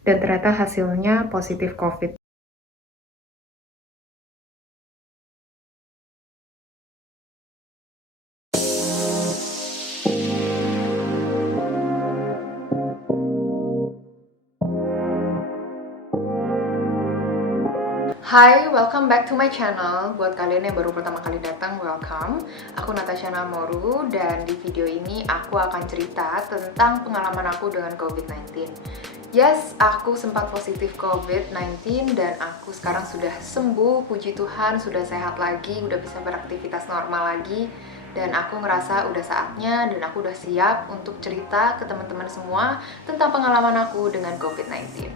dan ternyata hasilnya positif COVID. Hai, welcome back to my channel. Buat kalian yang baru pertama kali datang, welcome. Aku Natasha Namoru, dan di video ini aku akan cerita tentang pengalaman aku dengan COVID-19. Yes, aku sempat positif COVID-19 dan aku sekarang sudah sembuh, puji Tuhan, sudah sehat lagi, udah bisa beraktivitas normal lagi. Dan aku ngerasa udah saatnya dan aku udah siap untuk cerita ke teman-teman semua tentang pengalaman aku dengan COVID-19.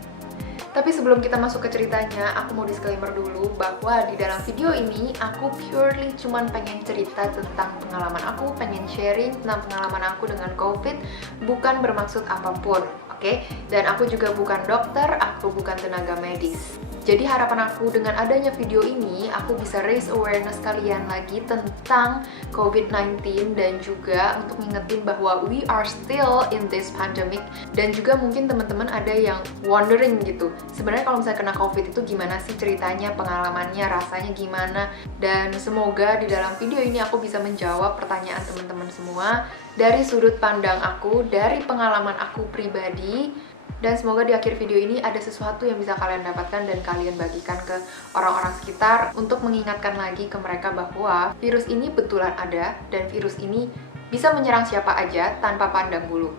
Tapi sebelum kita masuk ke ceritanya, aku mau disclaimer dulu bahwa di dalam video ini aku purely cuman pengen cerita tentang pengalaman aku, pengen sharing tentang pengalaman aku dengan COVID, bukan bermaksud apapun, oke? Dan aku juga bukan dokter, aku bukan tenaga medis. Jadi harapan aku dengan adanya video ini, aku bisa raise awareness kalian lagi tentang COVID-19 dan juga untuk ngingetin bahwa we are still in this pandemic. Dan juga mungkin teman-teman ada yang wondering gitu, sebenarnya kalau misalnya kena COVID itu gimana sih ceritanya, pengalamannya, rasanya gimana. Dan semoga di dalam video ini aku bisa menjawab pertanyaan teman-teman semua dari sudut pandang aku, dari pengalaman aku pribadi. Dan semoga di akhir video ini ada sesuatu yang bisa kalian dapatkan dan kalian bagikan ke orang-orang sekitar untuk mengingatkan lagi ke mereka bahwa virus ini betulan ada dan virus ini bisa menyerang siapa aja tanpa pandang bulu.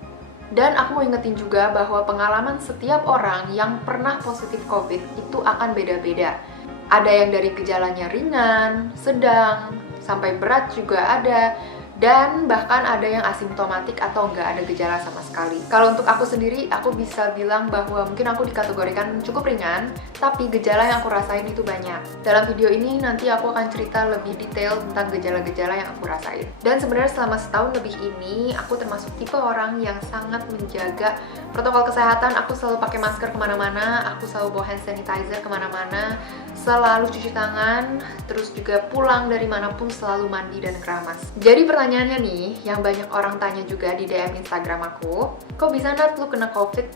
Dan aku mau ingetin juga bahwa pengalaman setiap orang yang pernah positif COVID itu akan beda-beda. Ada yang dari gejalanya ringan, sedang, sampai berat juga ada. Dan bahkan ada yang asimptomatik atau nggak ada gejala sama sekali. Kalau untuk aku sendiri, aku bisa bilang bahwa mungkin aku dikategorikan cukup ringan, tapi gejala yang aku rasain itu banyak. Dalam video ini nanti aku akan cerita lebih detail tentang gejala-gejala yang aku rasain. Dan sebenarnya selama setahun lebih ini, aku termasuk tipe orang yang sangat menjaga protokol kesehatan. Aku selalu pakai masker kemana-mana, aku selalu bawa hand sanitizer kemana-mana, selalu cuci tangan, terus juga pulang dari manapun selalu mandi dan keramas. Jadi pertanyaannya nih, yang banyak orang tanya juga di DM Instagram aku, kok bisa Nat lu kena COVID?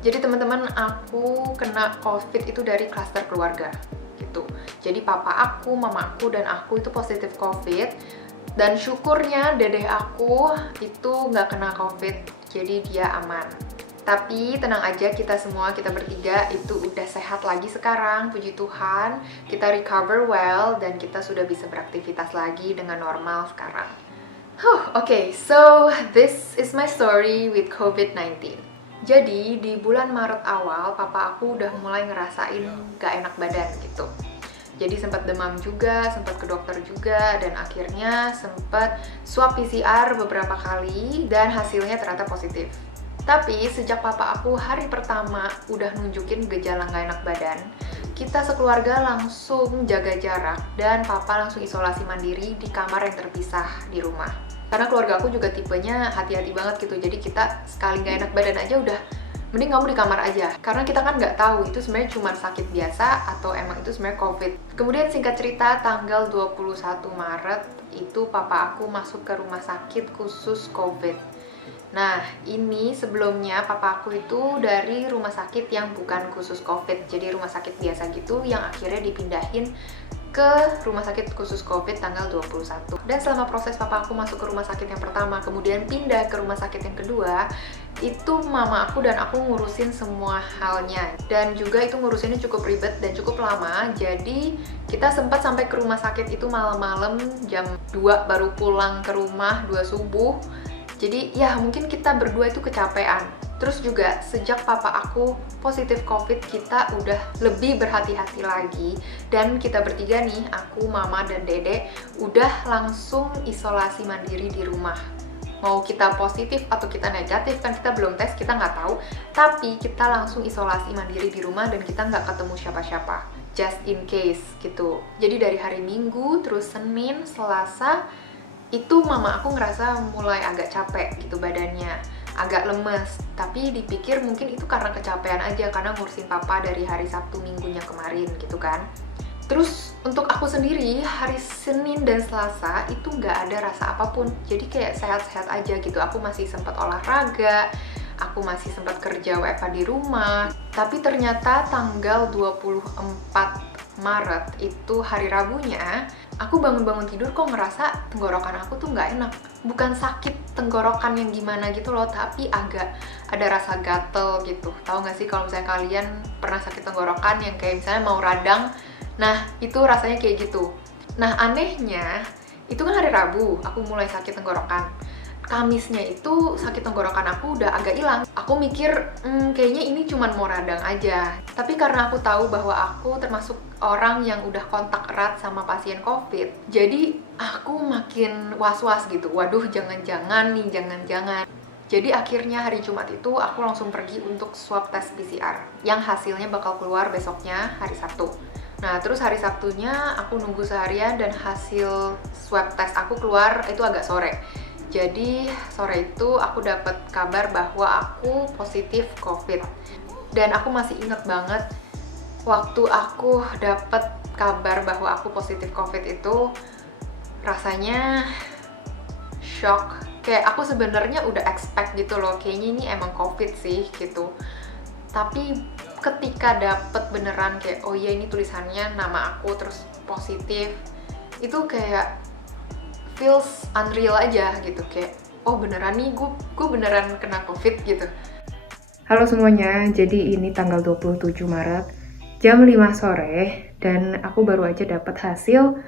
Jadi teman-teman, aku kena COVID itu dari klaster keluarga gitu. Jadi papa aku, mama aku, dan aku itu positif COVID. Dan syukurnya dedeh aku itu nggak kena COVID, jadi dia aman. Tapi tenang aja, kita semua, kita bertiga itu udah sehat lagi sekarang, puji Tuhan. Kita recover well dan kita sudah bisa beraktivitas lagi dengan normal sekarang. Oke, so this is my story with COVID-19. Jadi di bulan Maret awal, papa aku udah mulai ngerasain gak enak badan gitu. Jadi sempat demam juga, sempat ke dokter juga, dan akhirnya sempat swab PCR beberapa kali dan hasilnya ternyata positif. Tapi sejak papa aku hari pertama udah nunjukin gejala gak enak badan, kita sekeluarga langsung jaga jarak dan papa langsung isolasi mandiri di kamar yang terpisah di rumah. Karena keluarga aku juga tipenya hati-hati banget gitu, jadi kita sekali gak enak badan aja udah mending kamu di kamar aja. Karena kita kan nggak tahu itu sebenarnya cuma sakit biasa atau emang itu sebenarnya COVID. Kemudian singkat cerita, tanggal 21 Maret itu papa aku masuk ke rumah sakit khusus COVID. Nah, ini sebelumnya papa aku itu dari rumah sakit yang bukan khusus COVID, jadi rumah sakit biasa gitu yang akhirnya dipindahin ke rumah sakit khusus COVID tanggal 21. Dan selama proses papa aku masuk ke rumah sakit yang pertama, kemudian pindah ke rumah sakit yang kedua, itu mama aku dan aku ngurusin semua halnya. Dan juga itu ngurusinnya cukup ribet dan cukup lama, jadi kita sempat sampai ke rumah sakit itu malam-malam jam 2 baru pulang ke rumah, 2 subuh. Jadi ya mungkin kita berdua itu kecapean. Terus juga sejak papa aku positif COVID, kita udah lebih berhati-hati lagi. Dan kita bertiga nih, aku, mama, dan dede, udah langsung isolasi mandiri di rumah. Mau kita positif atau kita negatif, kan kita belum tes, kita nggak tahu. Tapi kita langsung isolasi mandiri di rumah dan kita nggak ketemu siapa-siapa. Just in case gitu. Jadi dari hari Minggu, terus Senin, Selasa, itu mama aku ngerasa mulai agak capek gitu badannya, agak lemes. Tapi dipikir mungkin itu karena kecapean aja, karena ngurusin papa dari hari Sabtu Minggunya kemarin gitu kan. Terus untuk aku sendiri, hari Senin dan Selasa itu nggak ada rasa apapun. Jadi kayak sehat-sehat aja gitu. Aku masih sempat olahraga, aku masih sempat kerja WFH di rumah. Tapi ternyata tanggal 24 Maret itu hari Rabunya, aku bangun-bangun tidur kok ngerasa tenggorokan aku tuh nggak enak. Bukan sakit tenggorokan yang gimana gitu loh, tapi agak ada rasa gatel gitu. Tahu nggak sih kalau misalnya kalian pernah sakit tenggorokan yang kayak misalnya mau radang, nah itu rasanya kayak gitu. Nah anehnya, itu kan hari Rabu, aku mulai sakit tenggorokan. Kamisnya itu sakit tenggorokan aku udah agak hilang. Aku mikir, kayaknya ini cuma mau radang aja. Tapi karena aku tahu bahwa aku termasuk orang yang udah kontak erat sama pasien COVID, jadi aku makin was-was gitu. Waduh, jangan-jangan nih, jangan-jangan. Jadi akhirnya hari Jumat itu aku langsung pergi untuk swab tes PCR, yang hasilnya bakal keluar besoknya hari Sabtu. Nah, terus hari Sabtunya aku nunggu seharian dan hasil swab tes aku keluar itu agak sore. Jadi sore itu aku dapat kabar bahwa aku positif COVID. Dan aku masih inget banget waktu aku dapat kabar bahwa aku positif COVID itu rasanya shock. Kayak aku sebenarnya udah expect gitu loh, kayaknya ini emang COVID sih gitu. Tapi ketika dapet beneran kayak oh iya ini tulisannya nama aku terus positif, itu kayak feels unreal aja gitu, kayak oh beneran nih gue beneran kena COVID gitu. Halo semuanya, jadi ini tanggal 27 Maret jam 5 sore dan aku baru aja dapat hasil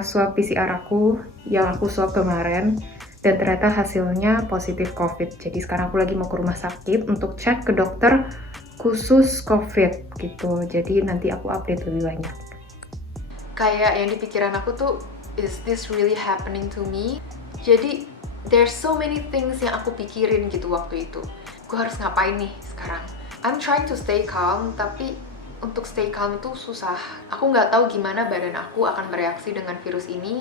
swab PCR aku yang aku swab kemarin dan ternyata hasilnya positif COVID. Jadi sekarang aku lagi mau ke rumah sakit untuk cek ke dokter khusus COVID gitu. Jadi nanti aku update lebih banyak. Kayak yang di pikiran aku tuh, is this really happening to me? Jadi there's so many things yang aku pikirin gitu waktu itu. Gue harus ngapain nih sekarang? I'm trying to stay calm, tapi untuk stay calm itu susah. Aku nggak tahu gimana badan aku akan bereaksi dengan virus ini.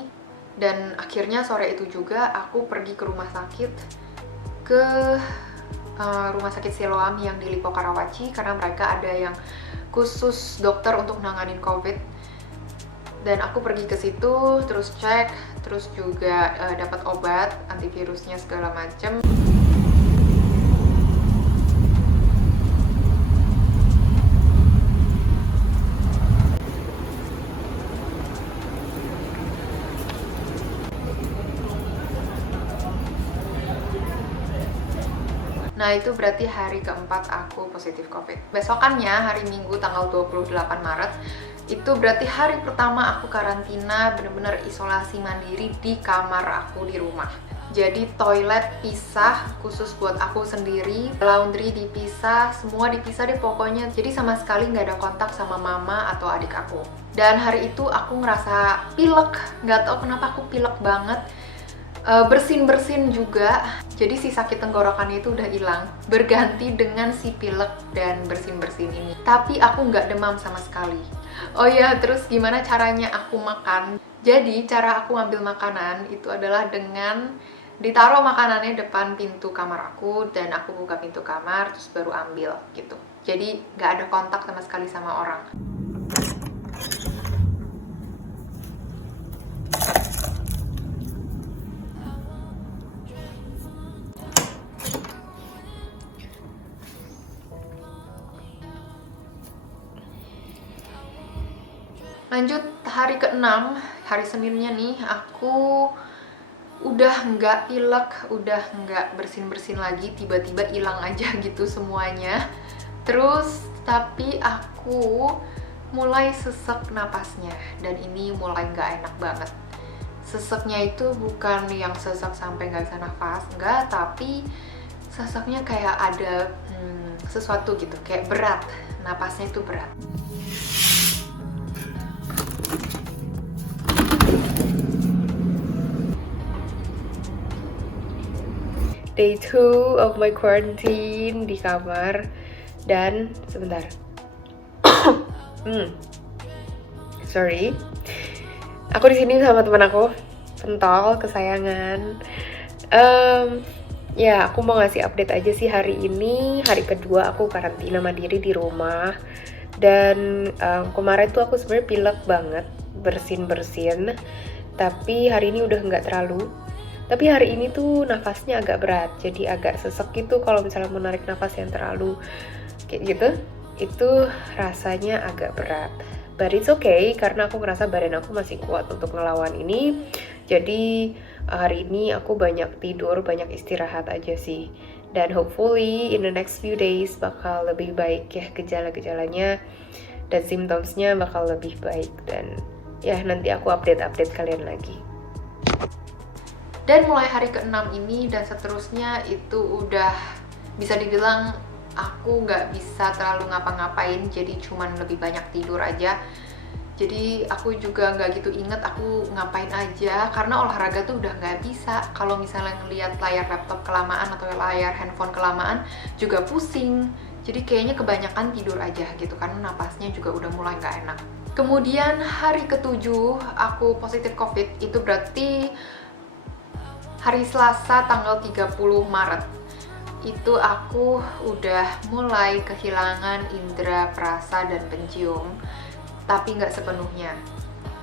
Dan akhirnya sore itu juga aku pergi ke rumah sakit, ke rumah sakit Siloam yang di Lipo Karawaci, karena mereka ada yang khusus dokter untuk nanganin COVID. Dan aku pergi ke situ, terus cek, terus juga dapat obat antivirusnya segala macem. Nah itu berarti hari keempat aku positif COVID. Besokannya hari Minggu tanggal 28 Maret itu berarti hari pertama aku karantina, bener-bener isolasi mandiri di kamar aku di rumah. Jadi toilet pisah khusus buat aku sendiri, laundry dipisah, semua dipisah deh pokoknya. Jadi sama sekali nggak ada kontak sama mama atau adik aku. Dan hari itu aku ngerasa pilek, nggak tahu kenapa aku pilek banget. Bersin-bersin juga, jadi si sakit tenggorokannya itu udah hilang, berganti dengan si pilek dan bersin-bersin ini. Tapi aku nggak demam sama sekali. Oh iya, terus gimana caranya aku makan? Jadi cara aku ambil makanan itu adalah dengan ditaruh makanannya depan pintu kamar aku dan aku buka pintu kamar terus baru ambil gitu. Jadi nggak ada kontak sama sekali sama orang. Lanjut hari ke-6, hari Seninnya nih, aku udah nggak pilek, udah nggak bersin-bersin lagi, tiba-tiba hilang aja gitu semuanya. Terus, tapi aku mulai sesek napasnya, dan ini mulai nggak enak banget. Seseknya itu bukan yang sesek sampai nggak bisa nafas, enggak, tapi seseknya kayak ada sesuatu gitu, kayak berat, napasnya itu berat. Day 2 of my quarantine di kamar dan sebentar. Sorry. Aku di sini sama teman aku, Pentol kesayangan. Ya, aku mau ngasih update aja sih hari ini, hari kedua aku karantina mandiri di rumah. Dan kemarin tuh aku sebenarnya pilek banget, bersin-bersin. Tapi hari ini udah nggak terlalu. Tapi hari ini tuh nafasnya agak berat, jadi agak sesek gitu kalau misalnya menarik nafas yang terlalu kayak gitu. Itu rasanya agak berat, but it's okay karena aku ngerasa badan aku masih kuat untuk ngelawan ini. Jadi hari ini aku banyak tidur, banyak istirahat aja sih. Dan hopefully in the next few days bakal lebih baik ya, gejala-gejalanya dan symptomsnya bakal lebih baik. Dan ya nanti aku update kalian lagi. Dan mulai hari ke-6 ini dan seterusnya itu udah bisa dibilang aku nggak bisa terlalu ngapa-ngapain, jadi cuman lebih banyak tidur aja. Jadi aku juga nggak gitu inget aku ngapain aja, karena olahraga tuh udah nggak bisa. Kalau misalnya ngeliat layar laptop kelamaan atau layar handphone kelamaan juga pusing. Jadi kayaknya kebanyakan tidur aja gitu, karena napasnya juga udah mulai nggak enak. Kemudian hari ke-7 aku positif COVID, itu berarti hari Selasa tanggal 30 Maret. Itu aku udah mulai kehilangan indera perasa dan pencium, tapi nggak sepenuhnya.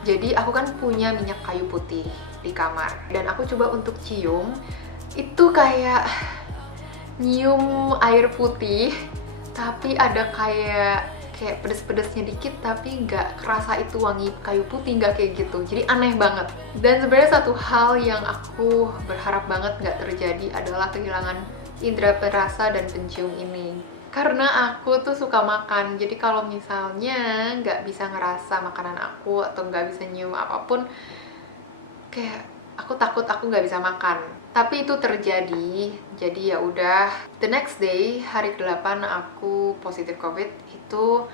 Jadi aku kan punya minyak kayu putih di kamar, dan aku coba untuk cium, itu kayak nyium air putih, tapi ada kayak pedes-pedesnya dikit, tapi nggak kerasa itu wangi kayu putih, nggak kayak gitu. Jadi aneh banget. Dan sebenarnya satu hal yang aku berharap banget nggak terjadi adalah kehilangan indera perasa dan pencium ini. Karena aku tuh suka makan, jadi kalau misalnya nggak bisa ngerasa makanan aku atau nggak bisa nyium apapun, kayak aku takut aku nggak bisa makan. Tapi itu terjadi, jadi ya udah. The next day, hari ke-8 aku positif COVID, itu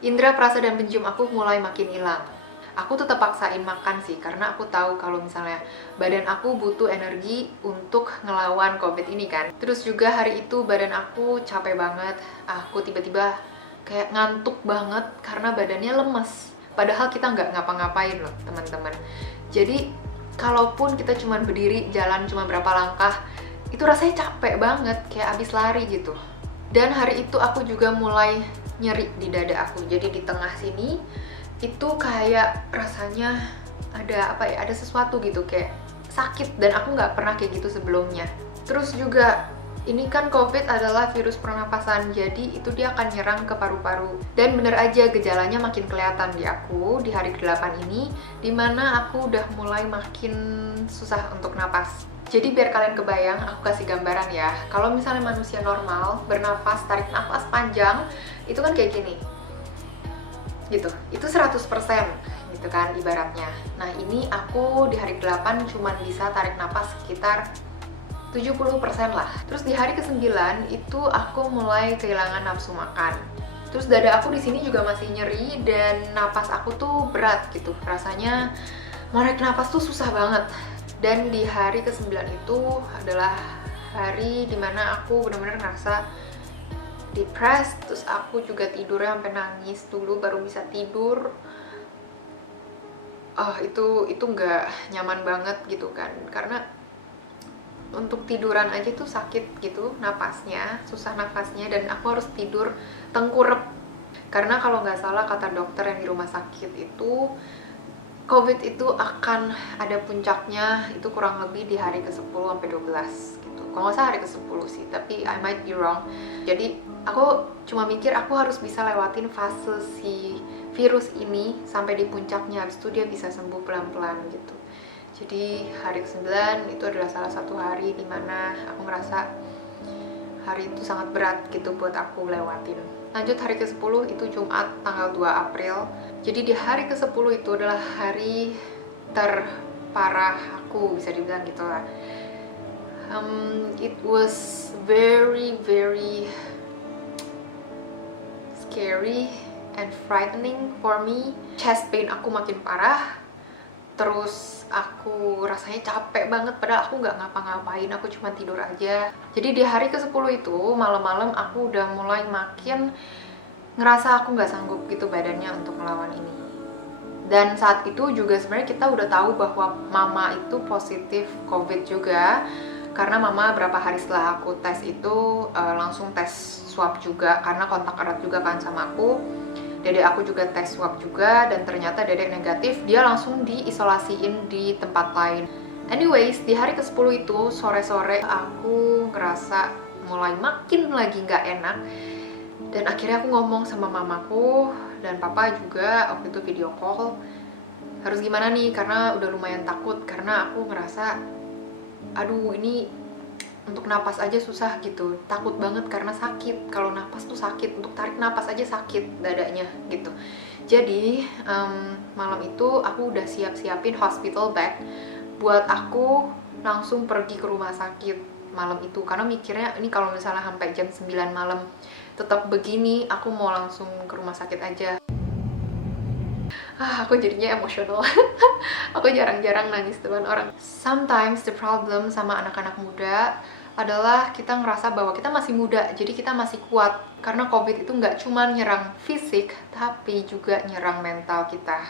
indera perasa dan pencium aku mulai makin hilang. Aku tetap paksain makan sih, karena aku tahu kalau misalnya badan aku butuh energi untuk ngelawan COVID ini kan. Terus juga hari itu badan aku capek banget, aku tiba-tiba kayak ngantuk banget karena badannya lemes. Padahal kita nggak ngapa-ngapain loh teman-teman. Jadi kalaupun kita cuma berdiri jalan cuma berapa langkah, itu rasanya capek banget, kayak abis lari gitu. Dan hari itu aku juga mulai nyeri di dada aku, jadi di tengah sini itu kayak rasanya ada apa ya, ada sesuatu gitu, kayak sakit, dan aku nggak pernah kayak gitu sebelumnya. Terus juga ini kan COVID adalah virus pernapasan, jadi itu dia akan nyerang ke paru-paru. Dan bener aja gejalanya makin kelihatan di aku di hari ke-8 ini, dimana aku udah mulai makin susah untuk napas. Jadi biar kalian kebayang, aku kasih gambaran ya. Kalau misalnya manusia normal bernapas, tarik nafas panjang, itu kan kayak gini. Gitu, itu 100% gitu kan ibaratnya. Nah ini aku di hari ke-8 cuma bisa tarik nafas sekitar 70% lah. Terus di hari ke-9 itu aku mulai kehilangan nafsu makan. Terus dada aku di sini juga masih nyeri dan napas aku tuh berat gitu. Rasanya narik napas tuh susah banget. Dan di hari ke-9 itu adalah hari dimana aku benar-benar ngerasa depressed. Terus aku juga tidurnya sampai nangis dulu baru bisa tidur. Itu nggak nyaman banget gitu kan, karena untuk tiduran aja tuh sakit gitu napasnya, susah nafasnya, dan aku harus tidur tengkurep. Karena kalau nggak salah kata dokter yang di rumah sakit itu, COVID itu akan ada puncaknya itu kurang lebih di hari ke-10 sampai 12 gitu. Kalau nggak salah hari ke-10 sih, tapi I might be wrong. Jadi aku cuma mikir aku harus bisa lewatin fase si virus ini sampai di puncaknya, habis itu dia bisa sembuh pelan-pelan gitu. Jadi hari ke-9 itu adalah salah satu hari dimana aku ngerasa hari itu sangat berat gitu buat aku lewatin. Lanjut hari ke-10 itu Jumat tanggal 2 April. Jadi di hari ke-10 itu adalah hari terparah aku, bisa dibilang gitu lah. It was very scary and frightening for me. Chest pain aku makin parah. Terus aku rasanya capek banget, padahal aku nggak ngapa-ngapain, aku cuma tidur aja. Jadi di hari ke-10 itu, malam-malam aku udah mulai makin ngerasa aku nggak sanggup gitu badannya untuk melawan ini. Dan saat itu juga sebenarnya kita udah tahu bahwa mama itu positif COVID juga, karena mama berapa hari setelah aku tes itu langsung tes swab juga, karena kontak erat juga kan sama aku. Dedek aku juga tes swab juga, dan ternyata dedek negatif, dia langsung diisolasiin di tempat lain. Anyways, di hari ke-10 itu, sore-sore aku ngerasa mulai makin lagi nggak enak. Dan akhirnya aku ngomong sama mamaku dan papa juga waktu itu video call, harus gimana nih, karena udah lumayan takut, karena aku ngerasa aduh ini untuk napas aja susah gitu, takut banget karena sakit. Kalau napas tuh sakit, untuk tarik napas aja sakit dadanya gitu. Jadi malam itu aku udah siap-siapin hospital bag buat aku langsung pergi ke rumah sakit malam itu, karena mikirnya ini kalau misalnya sampai jam 9 malam tetap begini, aku mau langsung ke rumah sakit aja. Aku jadinya emosional. Aku jarang-jarang nangis depan orang. Sometimes the problem sama anak-anak muda adalah kita ngerasa bahwa kita masih muda, jadi kita masih kuat. Karena COVID itu nggak cuma nyerang fisik, tapi juga nyerang mental kita.